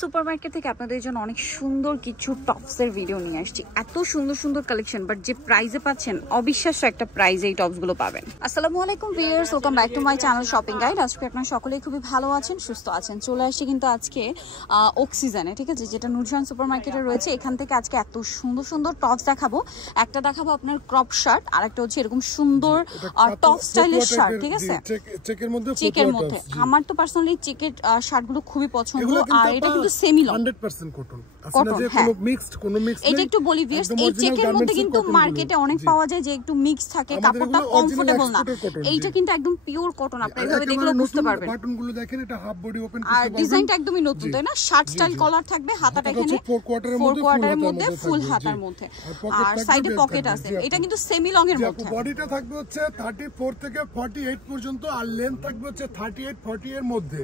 Supermarket থেকে আপনাদের জন্য অনেক সুন্দর কিছু টপসের ভিডিও নিয়ে আসছি। এত সুন্দর সুন্দর কালেকশন, বাট যে প্রাইসে পাচ্ছেন অবিশ্বাস্য একটা প্রাইসে এই টপসগুলো পাবেন। আসসালামু আলাইকুম viewers, welcome back to my channel shopping guide. আজকে আপনারা সকলেই খুবই ভালো আছেন, সুস্থ আছেন। চলে আসছি কিন্তু আজকে অক্সিজেনে, ঠিক আছে, যেটা নুরজাহান সুপারমার্কেটে রয়েছে। এখান থেকে আজকে এত সুন্দর সুন্দর টপস দেখাবো। একটা দেখাবো আপনার ক্রপ শার্ট, আর একটা হচ্ছে এরকম সুন্দর টপ স্টাইলের শার্ট, ঠিক আছে, চেকের মধ্যে। আমার তো পার্সোনালি চেকের শার্টগুলো খুবই পছন্দ। আর এটা কিন্তু সেমি লং 100% কটন। আসলে যে কোনো মিক্স এটা একটু বলি ভিউয়ার্স, এই চেকের মধ্যে কিন্তু মার্কেটে অনেক পাওয়া যায় যে একটু মিক্স থাকে, কাপড়টা কমফোর্টেবল না। এইটা কিন্তু একদম পিওর কটন, আপনারা এভাবে দেখলে বুঝতে পারবেন। বাটনগুলো দেখেন, এটা হাফ বডি ওপেন করতে পারবেন। আর ডিজাইনটা একদমই নতুন, তাই না? শার্ট স্টাইল কলার থাকবে, হাতাটা এখানে 4 কোয়ার্টারের মধ্যে, ফুল হাতার মধ্যে, আর সাইডে পকেট আছে। এটা কিন্তু সেমি লং এর মধ্যে। বডিটা থাকবে হচ্ছে 34 থেকে 48 পর্যন্ত, আর লেন্থ থাকবে হচ্ছে 38-40 এর মধ্যে।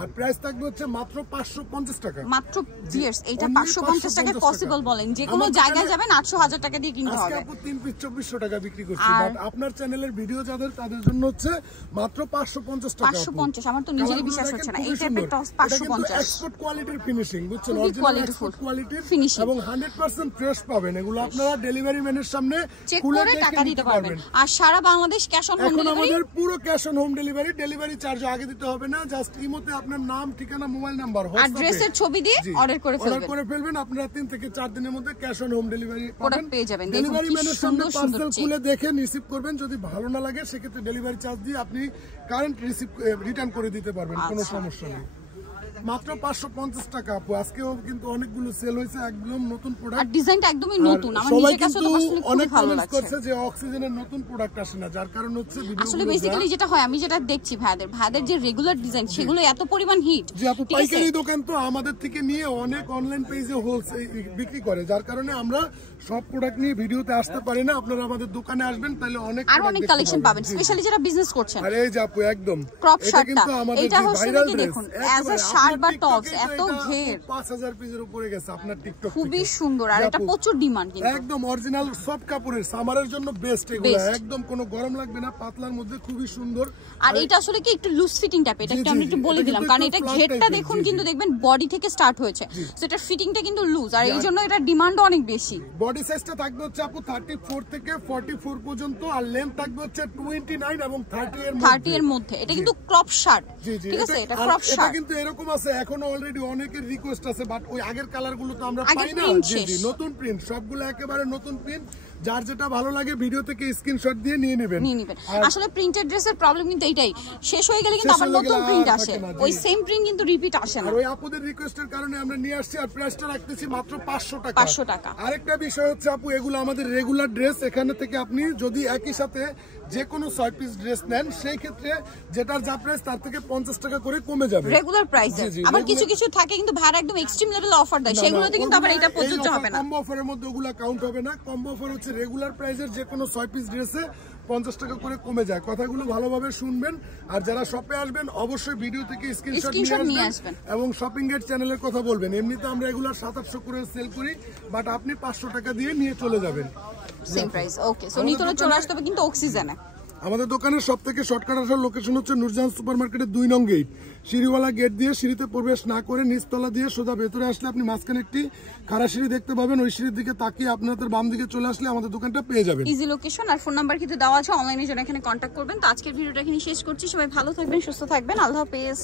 আর প্রাইস থাকবে হচ্ছে মাত্র 550 টাকা। মাত্র ভিউয়ার্স, এটা 550 টাকায় পসিবল বলেন? যে কোনো জায়গায় যাবেন 800,000 টাকা দিয়ে কিনতে হবে। আজকে আপু 3 পিস 2400 টাকা বিক্রি করছি, বাট আপনার চ্যানেলের ভিডিও তাদের জন্য হচ্ছে মাত্র 550 টাকা। 550, আমার তো নিজেরই বিশ্বাস হচ্ছে না। এই টাইপের টপস 550। এক্সপোর্ট কোয়ালিটির ফিনিশিং, বুঝছেন, অরিজিনাল এক্সপোর্ট কোয়ালিটির ফিনিশিং এবং 100% ফ্রেশ পাবেন। এগুলো আপনারা ডেলিভারি ম্যানের সামনে চেক করে টাকা দিতে পারবেন। আর সারা Bangladesh cash on home delivery. আমাদের পুরো cash on home delivery, delivery charge আগে দিতে হবে না। জাস্ট ইমোতে আপনার নাম, ঠিকানা, মোবাইল নাম্বার, অ্যাড্রেসের ছবি দিয়ে অর্ডার করে ফেলবেন। আপনারা 3 থেকে 4 দিনের মধ্যে ক্যাশ অন হোম ডেলিভারি পেয়ে যাবেন। ডেলিভারি ম্যানের সামনে পার্সেল খুলে দেখে রিসিভ করবেন। যদি ভালো না লাগে সেক্ষেত্রে ডেলিভারি চার্জ দিয়ে আপনি কারেন্ট রিটার্ন করে দিতে পারবেন, কোনো সমস্যা নেই। মাত্র 550 টাকা আপু। আজকেও কিন্তু অনেকগুলো সেল হয়েছে, একদম নতুন প্রোডাক্ট, আর ডিজাইনটা একদমই নতুন। আমার নিজের কাছে তো আসলে খুব ভালো লাগছে যে অক্সিজেনের নতুন প্রোডাক্ট আসে না, যার কারণে হচ্ছে আসলে বেসিক্যালি যেটা হয়, আমি যেটা দেখছি ভাইদের যে রেগুলার ডিজাইন, সেগুলো এত পরিমাণ হিট। যে আপু পাইকারি দোকান তো আমাদের থেকে নিয়ে অনেক অনলাইন পেজে হোলসেল বিক্রি করে, যার কারণে আমরা সব প্রোডাক্ট নিয়ে ভিডিওতে আসতে পারি না। আপনারা আমাদের দোকানে আসবেন, তাহলে অনেক কালেকশন পাবেন, স্পেশালি যারা বিজনেস করছেন। আর এই যে আপু একদম ক্রপ শার্টটা, এটা হচ্ছে কি দেখুন, অ্যাজ আ শার্ট বা টপস, এত ঘের, 5000 পিসের উপরে গেছে আপনার টিকটক, খুবই সুন্দর। আর এটা প্রচুর ডিমান্ড, কিন্তু একদম অরিজিনাল সফট কাপড়ের, সামারের জন্য বেস্ট এগুলো। একদম কোনো গরম লাগবে না, পাতলার মধ্যে খুবই সুন্দর। আর এটা আসলে কি একটু লুজ ফিটিং টাইপ, এটা একটু আমি একটু বলে দিলাম, কারণ এটা ঘেরটা দেখুন, কিন্তু দেখবেন বডি থেকে স্টার্ট হয়েছে, সো এটার ফিটিংটা কিন্তু লুজ, আর এই জন্য এটা ডিমান্ডও অনেক বেশি। বডি সাইজটা থাকবে হচ্ছে আপু 34 থেকে 44 পর্যন্ত, আর লেন্থ থাকবে হচ্ছে 29 এবং 30 এর মধ্যে। এটা কিন্তু ক্রপ শার্ট, ঠিক আছে, এটা ক্রপ শার্ট। এটা কিন্তু এরকম আছে, এখনো অলরেডি অনেকের রিকোয়েস্ট আছে, বাট ওই আগের কালার গুলো তো আমরা পাই না। নতুন প্রিন্ট, সবগুলো একেবারে নতুন প্রিন্ট। যার যেটা ভালো লাগে ভিডিও থেকে স্ক্রিনশট দিয়ে নিয়ে নেবেন। আসলে প্রিন্টেড ড্রেসের প্রবলেম কিন্তু এইটাই, শেষ হয়ে গেলে কিন্তু আবার নতুন প্রিন্ট আসে, ওই সেম প্রিন্ট কিন্তু রিপিট আসে না। আর ওই আপুদের রিকোয়েস্টের কারণে আমরা নিয়ে আসছি, আর প্রাইসটা রাখতেছি মাত্র 500 টাকা। আরেকটা বিষয় হচ্ছে আপু, এগুলো আমাদের রেগুলার ড্রেস। এখানে থেকে আপনি যদি একই সাথে যে কোনো 6 পিস ড্রেস নেন, সেই ক্ষেত্রে যেটার যা প্রাইস তার থেকে 50 টাকা করে কমে যাবে রেগুলার প্রাইসে। আবার কিছু কিছু থাকে কিন্তু ভাড়া একদম এক্সট্রিম লেভেল অফার দেয়, সেগুলোতে কিন্তু আবার এটা প্রযোজ্য হবে না। কম্বো অফারের মধ্যে ওগুলা কাউন্ট হবে না। কম্বো অফার হচ্ছে রেগুলার প্রাইসের যে কোনো 6 পিস ড্রেসে 50 টাকা করে কমে যায়। কথাগুলো ভালোভাবে শুনবেন, আর যারা শপে আসবেন অবশ্যই ভিডিও থেকে স্ক্রিনশট নিয়ে আসবেন এবং শপিং গেট চ্যানেলের কথা বলবেন। এমনিতে আমরা রেগুলার 700 করে সেল করি, বাট আপনি 500 টাকা দিয়ে নিয়ে চলে যাবেন, সেম প্রাইস। ওকে, সো নিতরে চলে আসতে হবে কিন্তু অক্সিজেনে। আমাদের দোকানের সবথেকে শর্টকাট আসার লোকেশন হচ্ছে নুরজাহান সুপারমার্কেটের 2 নং গেট। সিঁড়িওয়ালা গেট দিয়ে সিঁড়িতে প্রবেশ না করে নিচতলা দিয়ে সোজা ভেতরে আসলে আপনি মাঝখানে একটি খাড়া সিঁড়ি দেখতে পাবেন। ওই সিঁড়ির দিকে তাকিয়ে আপনাদের বাম দিকে চলে আসলে আমাদের দোকানটা পেয়ে যাবেন। ইজি লোকেশন আর ফোন নাম্বার কিন্তু দেওয়া আছে, অনলাইনে যারা এখানে কন্ট্যাক্ট করবেন। তো আজকের ভিডিওটা এখানে শেষ করছি। সবাই ভালো থাকবেন, সুস্থ থাকবেন, আল্লাহ হাফেজ।